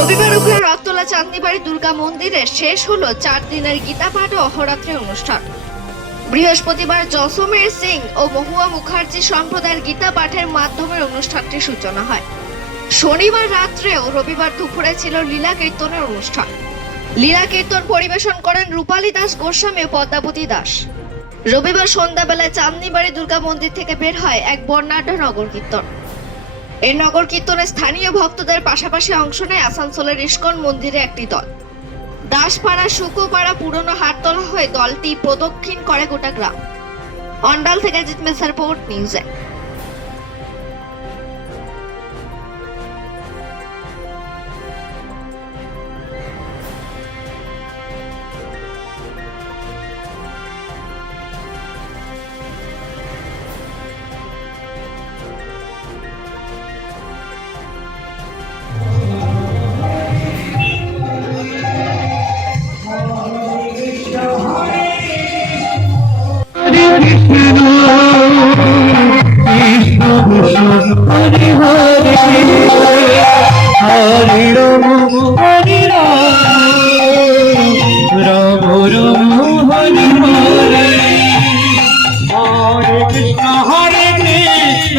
রবিবার উগ্র রথতলা চাঁদনিবাড়ি দুর্গা মন্দিরে শেষ হলো চার দিনের গীতা পাঠ ও অহরাত্রি অনুষ্ঠান। বৃহস্পতিবার জসমের সিং ও মহুয়া মুখার্জি সম্প্রদায়ের গীতা পাঠের মাধ্যমে অনুষ্ঠানটির সূচনা হয়। শনিবার রাত্রেও রবিবার দুপুরে ছিল লীলা কীর্তনের অনুষ্ঠান। লীলা কীর্তন পরিবেশন করেন রূপালী দাস গোস্বামী পদ্মাবতী দাস। রবিবার সন্ধ্যাবেলায় চাঁদনিবাড়ি দুর্গা মন্দির থেকে বের হয় এক বর্ণাঢ্য নগর কীর্তন। এই নগর কীর্তনে স্থানীয় ভক্তদের পাশাপাশি অংশ নেয় আসানসোলের ইস্কন মন্দিরে একটি দল। দাসপাড়া শুকুপাড়া পুরনো হাটতলা হয়ে দলটি প্রদক্ষিণ করে গোটা গ্রাম। অন্ডাল থেকে জিতমেস রিপোর্ট নিউজে হরে হরি হরি রম হরি রম রম হরে হরে কৃষ্ণ হরে কৃষ্ণ